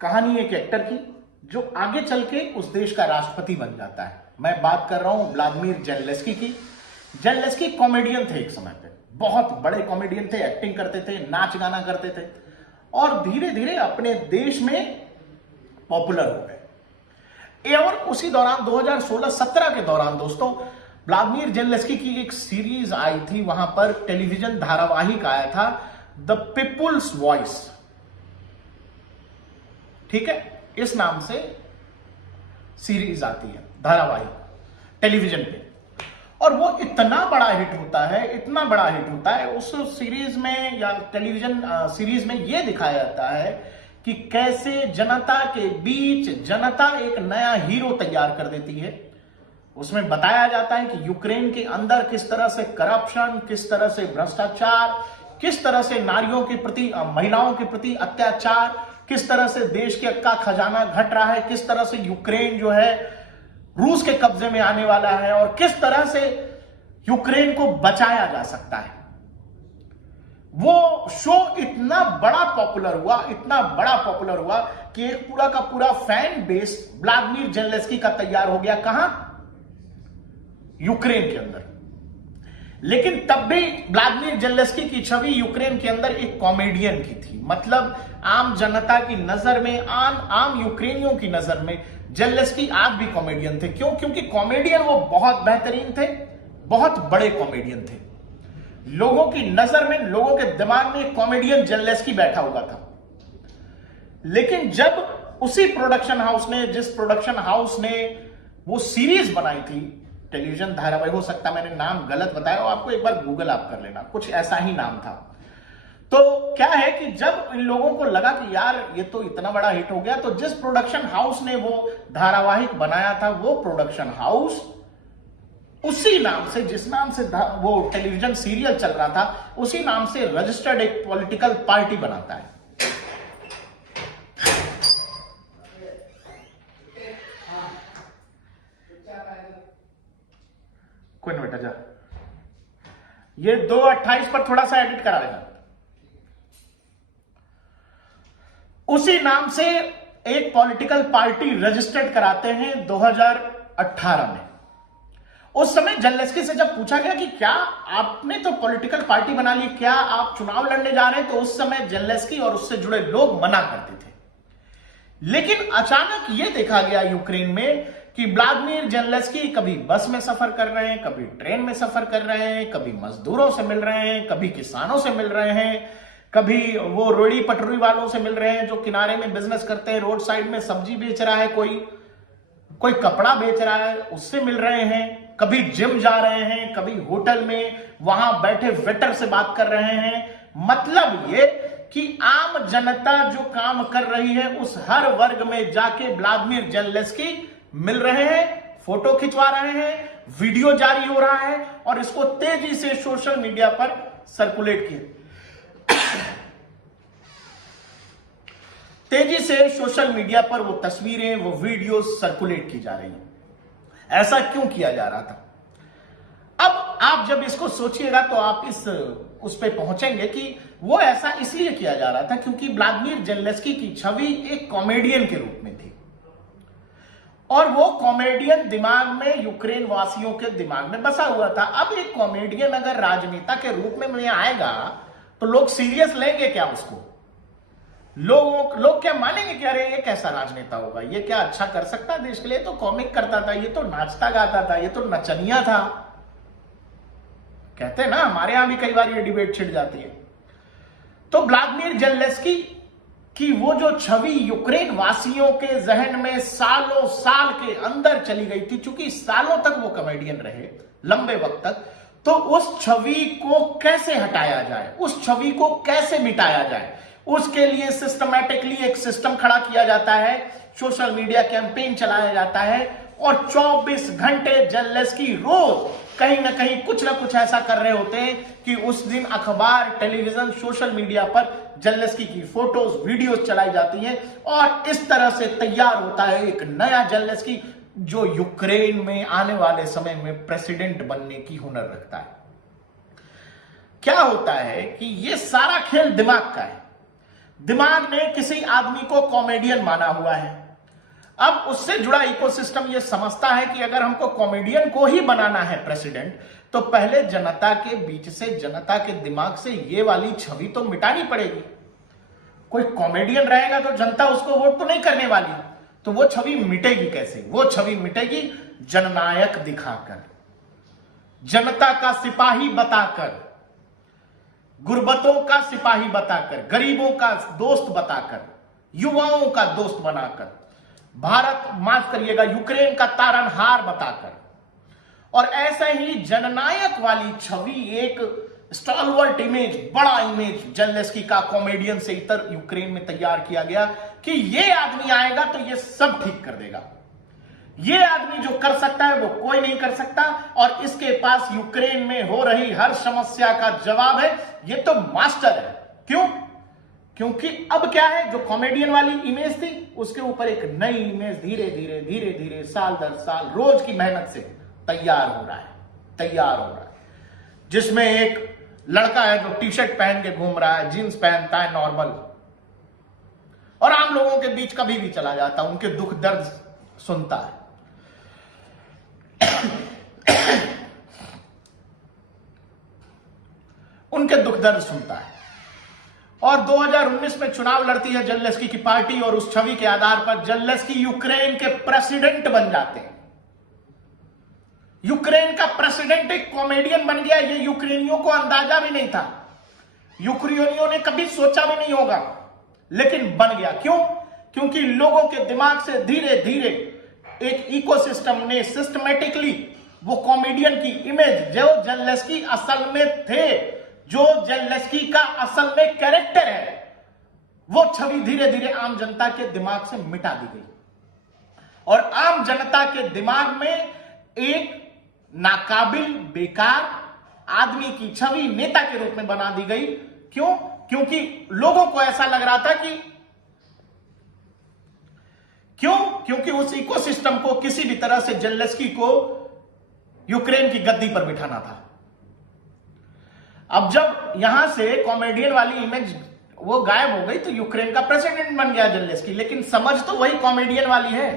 कहानी एक एक्टर की जो आगे चल के उस देश का राष्ट्रपति बन जाता है। मैं बात कर रहा हूं व्लादिमीर जेलेंस्की की। जेलेंस्की कॉमेडियन थे, एक समय पे बहुत बड़े कॉमेडियन थे, एक्टिंग करते थे, नाच गाना करते थे और धीरे धीरे अपने देश में पॉपुलर हो गए। और उसी दौरान 2016-17 के दौरान दोस्तों व्लादिमीर जेलेंस्की की एक सीरीज आई थी, वहां पर टेलीविजन धारावाहिक आया था द पीपुल्स वॉइस। ठीक है, इस नाम से सीरीज आती है, धारावाहिक टेलीविजन पे, और वो इतना बड़ा हिट होता है, इतना बड़ा हिट होता है। उस सीरीज में या टेलीविजन सीरीज में ये दिखाया जाता है कि कैसे जनता के बीच जनता एक नया हीरो तैयार कर देती है। उसमें बताया जाता है कि यूक्रेन के अंदर किस तरह से करप्शन, किस तरह से भ्रष्टाचार, किस तरह से नारियों के प्रति, महिलाओं के प्रति अत्याचार, किस तरह से देश का खजाना घट रहा है, किस तरह से यूक्रेन जो है रूस के कब्जे में आने वाला है और किस तरह से यूक्रेन को बचाया जा सकता है। वो शो इतना बड़ा पॉपुलर हुआ, इतना बड़ा पॉपुलर हुआ कि एक पूरा का पूरा फैन बेस व्लादिमीर जेलेंस्की का तैयार हो गया। कहां? यूक्रेन के अंदर। लेकिन तब भी व्लादिमीर जेलेंस्की की छवि यूक्रेन के अंदर एक कॉमेडियन की थी। मतलब आम जनता की नजर में, आम यूक्रेनियों की नजर में जेलेंस्की आज भी कॉमेडियन थे। क्यों? क्योंकि कॉमेडियन वो बहुत बेहतरीन थे, बहुत बड़े कॉमेडियन थे। लोगों की नजर में, लोगों के दिमाग में कॉमेडियन जेलेंस्की बैठा हुआ था। लेकिन जब उसी प्रोडक्शन हाउस ने, जिस प्रोडक्शन हाउस ने वो सीरीज बनाई थी, टेलीविजन धारावाहिक, हो सकता है मैंने नाम गलत बताया हो, आपको एक बार गूगल आप कर लेना, कुछ ऐसा ही नाम था। तो क्या है कि जब इन लोगों को लगा कि यार ये तो इतना बड़ा हिट हो गया, तो जिस प्रोडक्शन हाउस ने वो धारावाहिक बनाया था, वो प्रोडक्शन हाउस उसी नाम से, जिस नाम से वो टेलीविजन सीरियल चल रहा था, उसी नाम से रजिस्टर्ड एक पॉलिटिकल पार्टी बनाता है। कोई नहीं बेटा, जा ये 2:28 पर थोड़ा सा एडिट करा लेना। उसी नाम से एक पॉलिटिकल पार्टी रजिस्टर्ड कराते हैं 2018 में। उस समय जेलेंस्की से जब पूछा गया कि क्या आपने तो पॉलिटिकल पार्टी बना ली, क्या आप चुनाव लड़ने जा रहे हैं, तो उस समय जेलेंस्की और उससे जुड़े लोग मना करते थे। लेकिन अचानक यह देखा गया यूक्रेन में कि व्लादिमीर जेलेंस्की कभी बस में सफर कर रहे हैं, कभी ट्रेन में सफर कर रहे हैं, कभी मजदूरों से मिल रहे हैं, कभी किसानों से मिल रहे हैं, कभी वो रोड़ी पटरी वालों से मिल रहे हैं जो किनारे में बिजनेस करते हैं, रोड साइड में सब्जी बेच रहा है, कोई कपड़ा बेच रहा है, उससे मिल रहे हैं, कभी जिम जा रहे हैं, कभी होटल में वहां बैठे वेटर से बात कर रहे हैं। मतलब ये कि आम जनता जो काम कर रही है, उस हर वर्ग में जाके व्लादिमीर जेलेंस्की मिल रहे हैं, फोटो खिंचवा रहे हैं, वीडियो जारी हो रहा है और इसको तेजी से सोशल मीडिया पर सर्कुलेट किया, तेजी से सोशल मीडिया पर वो तस्वीरें, वो वीडियो सर्कुलेट की जा रही हैं। ऐसा क्यों किया जा रहा था? अब आप जब इसको सोचिएगा तो आप उस पे पहुंचेंगे कि वो ऐसा इसलिए किया जा रहा था क्योंकि व्लादिमीर जेलेंस्की की छवि एक कॉमेडियन के रूप में थी और वो कॉमेडियन दिमाग में, यूक्रेन वासियों के दिमाग में बसा हुआ था। अब एक कॉमेडियन अगर राजनेता के रूप में आएगा तो लोग सीरियस लेंगे क्या उसको? लोग क्या मानेंगे कि अरे ये कैसा राजनेता होगा, ये क्या अच्छा कर सकता है देश के लिए? तो कॉमिक करता था, ये तो नाचता गाता था, ये तो नचनिया था। कहते हैं ना, हमारे यहां भी कई बार ये डिबेट छिड़ जाती है। तो व्लादिमीर जेलेंस्की कि वो जो छवि यूक्रेन वासियों के जहन में सालों साल के अंदर चली गई थी, चूंकि सालों तक वो कॉमेडियन रहे, लंबे वक्त तक, तो उस छवि को कैसे हटाया जाए, उस छवि को कैसे मिटाया जाए, उसके लिए सिस्टमैटिकली एक सिस्टम खड़ा किया जाता है, सोशल मीडिया कैंपेन चलाया जाता है और 24 घंटे जेलेंस्की रोज कहीं ना कहीं कुछ ना कुछ ऐसा कर रहे होते हैं कि उस दिन अखबार, टेलीविजन, सोशल मीडिया पर जेलेंस्की की फोटोज, वीडियोस चलाई जाती हैं और इस तरह से तैयार होता है एक नया जेलेंस्की जो यूक्रेन में आने वाले समय में प्रेसिडेंट बनने की हुनर रखता है। क्या होता है कि यह सारा खेल दिमाग का है। दिमाग ने किसी आदमी को कॉमेडियन माना हुआ है। अब उससे जुड़ा इकोसिस्टम यह समझता है कि अगर हमको कॉमेडियन को ही बनाना है प्रेसिडेंट, तो पहले जनता के बीच से, जनता के दिमाग से ये वाली छवि तो मिटानी पड़ेगी। कोई कॉमेडियन रहेगा तो जनता उसको वोट तो नहीं करने वाली, तो वो छवि मिटेगी कैसे? वो छवि मिटेगी जननायक दिखाकर, जनता का सिपाही बताकर, गुर्बतों का सिपाही बताकर, गरीबों का दोस्त बताकर, युवाओं का दोस्त बनाकर, भारत, माफ करिएगा, यूक्रेन का तारनहार बताकर, और ऐसे ही जननायक वाली छवि, एक स्टॉलवर्ट इमेज, बड़ा इमेज जेलेंस्की का कॉमेडियन से इतर यूक्रेन में तैयार किया गया कि ये आदमी आएगा तो ये सब ठीक कर देगा। ये आदमी जो कर सकता है वो कोई नहीं कर सकता, और इसके पास यूक्रेन में हो रही हर समस्या का जवाब है। ये तो मास्टर है। क्यों? क्योंकि अब क्या है, जो कॉमेडियन वाली इमेज थी उसके ऊपर एक नई इमेज धीरे धीरे धीरे धीरे साल दर साल रोज की मेहनत से तैयार हो रहा है, जिसमें एक लड़का है जो टी शर्ट पहन के घूम रहा है, जींस पहनता है नॉर्मल, और आम लोगों के बीच कभी भी चला जाता है, उनके दुख दर्द सुनता है। उनके दुख दर्द सुनता है। और 2019 में चुनाव लड़ती है जेलेंस्की की पार्टी, और उस छवि के आधार पर जेलेंस्की यूक्रेन के प्रेसिडेंट बन जाते हैं। यूक्रेन का प्रेसिडेंट एक कॉमेडियन बन गया। ये यूक्रेनियों को अंदाजा भी नहीं था, यूक्रेनियों ने कभी सोचा भी नहीं होगा, लेकिन बन गया। क्यों? क्योंकि लोगों के दिमाग से धीरे धीरे एक इकोसिस्टम ने सिस्टमेटिकली वो कॉमेडियन की इमेज, जो जेलेंस्की असल में थे, जो जेलेंस्की का असल में कैरेक्टर है, वो छवि धीरे धीरे आम जनता के दिमाग से मिटा दी गई, और आम जनता के दिमाग में एक नाकाबिल, बेकार आदमी की छवि नेता के रूप में बना दी गई। क्यों? क्योंकि लोगों को ऐसा लग रहा था कि क्योंकि उस इकोसिस्टम को किसी भी तरह से जेलेंस्की को यूक्रेन की गद्दी पर बिठाना था। अब जब यहां से कॉमेडियन वाली इमेज वो गायब हो गई, तो यूक्रेन का प्रेसिडेंट बन गया जेलेंस्की, लेकिन समझ तो वही कॉमेडियन वाली है,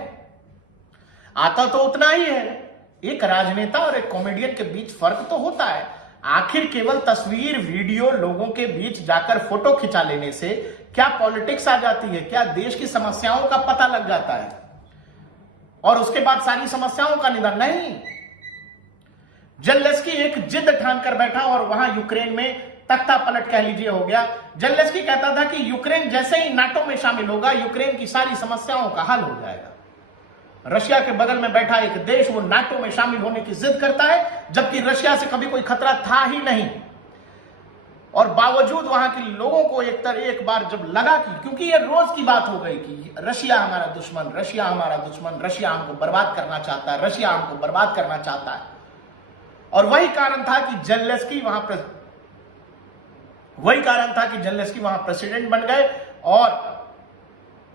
आता तो उतना ही है। एक राजनेता और एक कॉमेडियन के बीच फर्क तो होता है। आखिर केवल तस्वीर, वीडियो, लोगों के बीच जाकर फोटो खिंचा लेने से क्या पॉलिटिक्स आ जाती है? क्या देश की समस्याओं का पता लग जाता है और उसके बाद सारी समस्याओं का निदान? नहीं। जेलेंस्की एक जिद ठान कर बैठा और वहां यूक्रेन में तख्ता पलट कह लीजिए हो गया। जेलेंस्की कहता था कि यूक्रेन जैसे ही नाटो में शामिल होगा, यूक्रेन की सारी समस्याओं का हल हो जाएगा। रशिया के बगल में बैठा एक देश वो नाटो में शामिल होने की जिद करता है, जबकि रशिया से कभी कोई खतरा था ही नहीं, और बावजूद वहां के लोगों को एक बार जब लगा कि, क्योंकि ये रोज की बात हो गई कि रशिया हमारा दुश्मन, रशिया हमारा दुश्मन, रशिया हमको बर्बाद करना चाहता है, रशिया हमको बर्बाद करना चाहता है, और वही कारण था कि जेलेंस्की वहां प्रेसिडेंट बन गए, और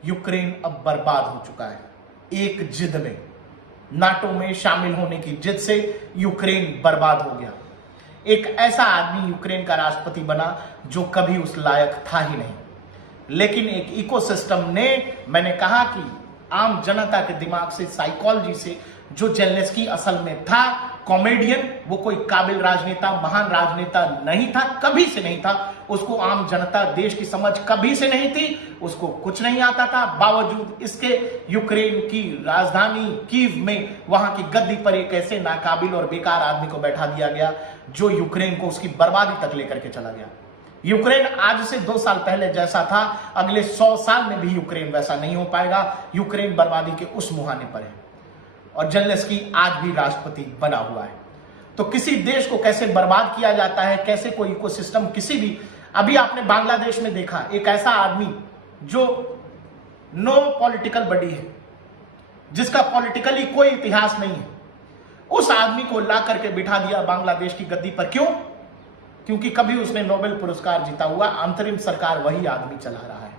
यूक्रेन अब बर्बाद हो चुका है। एक जिद में, नाटो में शामिल होने की जिद से यूक्रेन बर्बाद हो गया। एक ऐसा आदमी यूक्रेन का राष्ट्रपति बना जो कभी उस लायक था ही नहीं, लेकिन एक इकोसिस्टम ने, मैंने कहा कि आम जनता के दिमाग से, साइकोलॉजी से, जो जेलेंस्की असल में था कॉमेडियन, वो कोई काबिल राजनेता, महान राजनेता नहीं था, कभी से नहीं था। उसको आम जनता, देश की समझ कभी से नहीं थी, उसको कुछ नहीं आता था। बावजूद इसके यूक्रेन की राजधानी कीव में वहां की गद्दी पर एक ऐसे नाकाबिल और बेकार आदमी को बैठा दिया गया जो यूक्रेन को उसकी बर्बादी तक लेकर के चला गया। यूक्रेन आज से 2 साल पहले जैसा था, अगले 100 साल में भी यूक्रेन वैसा नहीं हो पाएगा। यूक्रेन बर्बादी के उस मुहाने पर है, और जेलेंस्की आज भी राष्ट्रपति बना हुआ है। तो किसी देश को कैसे बर्बाद किया जाता है, कैसे कोई इकोसिस्टम, किसी भी, अभी आपने बांग्लादेश में देखा, एक ऐसा आदमी जो नो पॉलिटिकल बॉडी है, जिसका पॉलिटिकली कोई इतिहास नहीं है, उस आदमी को ला करके बिठा दिया बांग्लादेश की गद्दी पर। क्यों? क्योंकि कभी उसने नोबेल पुरस्कार जीता हुआ, अंतरिम सरकार वही आदमी चला रहा है।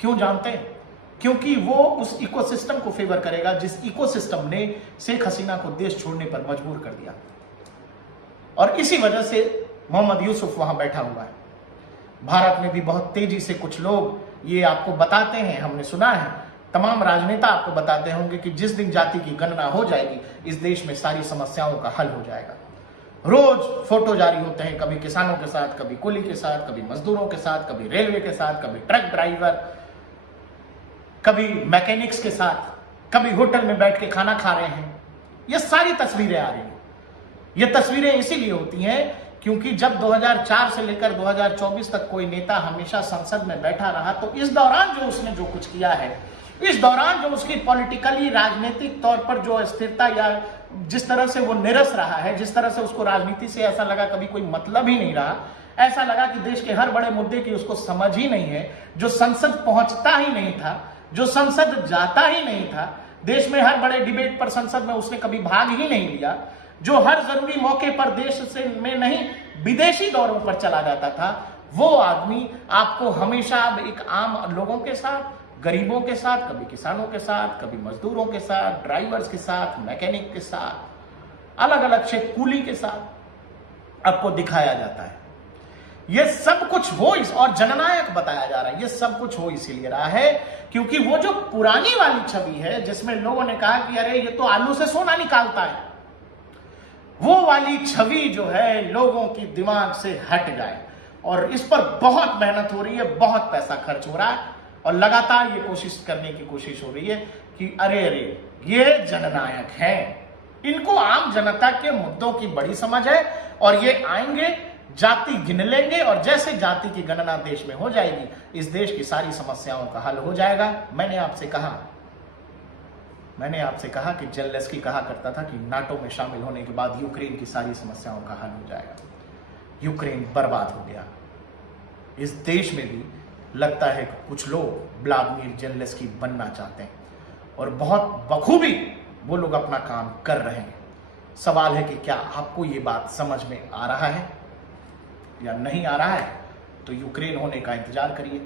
क्यों जानते हैं? क्योंकि वो उस इकोसिस्टम को फेवर करेगा जिस इकोसिस्टम ने शेख हसीना को देश छोड़ने पर मजबूर कर दिया, और इसी वजह से मोहम्मद यूसुफ वहां बैठा हुआ है। भारत में भी बहुत तेजी से कुछ लोग ये आपको बताते हैं, हमने सुना है, तमाम राजनेता आपको बताते होंगे कि जिस दिन जाति की गणना हो जाएगी इस देश में सारी समस्याओं का हल हो जाएगा। रोज फोटो जारी होते हैं, कभी किसानों के साथ, कभी कुली के साथ, कभी मजदूरों के साथ, कभी रेलवे के साथ, कभी ट्रक ड्राइवर, कभी मैकेनिक्स के साथ, कभी होटल में बैठ के खाना खा रहे हैं। ये सारी तस्वीरें आ रही हैं। ये तस्वीरें इसीलिए होती हैं क्योंकि जब 2004 से लेकर 2024 तक कोई नेता हमेशा संसद में बैठा रहा तो इस दौरान जो उसने जो कुछ किया है, इस दौरान जो उसकी पॉलिटिकली राजनीतिक तौर पर जो अस्थिरता या जिस तरह से वो निरस रहा है, जिस तरह से उसको राजनीति से ऐसा लगा कभी कोई मतलब ही नहीं रहा, ऐसा लगा कि देश के हर बड़े मुद्दे की उसको समझ ही नहीं है, जो संसद पहुंचता ही नहीं था, जो संसद जाता ही नहीं था, देश में हर बड़े डिबेट पर संसद में उसने कभी भाग ही नहीं लिया, जो हर जरूरी मौके पर देश से में नहीं विदेशी दौरों पर चला जाता था, वो आदमी आपको हमेशा अब एक आम लोगों के साथ, गरीबों के साथ, कभी किसानों के साथ, कभी मजदूरों के साथ, ड्राइवर्स के साथ, मैकेनिक के साथ, अलग अलग क्षेत्र कूली के साथ आपको दिखाया जाता है। ये सब कुछ हो और जननायक बताया जा रहा है। ये सब कुछ हो इसीलिए रहा है क्योंकि वो जो पुरानी वाली छवि है जिसमें लोगों ने कहा कि अरे ये तो आलू से सोना निकालता है, वो वाली छवि जो है लोगों की दिमाग से हट जाए। और इस पर बहुत मेहनत हो रही है, बहुत पैसा खर्च हो रहा है और लगातार ये कोशिश करने की कोशिश हो रही है कि अरे अरे ये जननायक हैं, इनको आम जनता के मुद्दों की बड़ी समझ है और ये आएंगे, जाति गिन लेंगे और जैसे जाति की गणना देश में हो जाएगी इस देश की सारी समस्याओं का हल हो जाएगा। मैंने आपसे कहा कि जेलेंस्की कहा करता था कि नाटो में शामिल होने के बाद यूक्रेन की सारी समस्याओं का हल हो जाएगा। यूक्रेन बर्बाद हो गया। इस देश में भी लगता है कि कुछ लोग व्लादिमीर जेलेंस्की बनना चाहते हैं और बहुत बखूबी वो लोग अपना काम कर रहे हैं। सवाल है कि क्या आपको ये बात समझ में आ रहा है या नहीं आ रहा है? तो यूक्रेन होने का इंतजार करिए।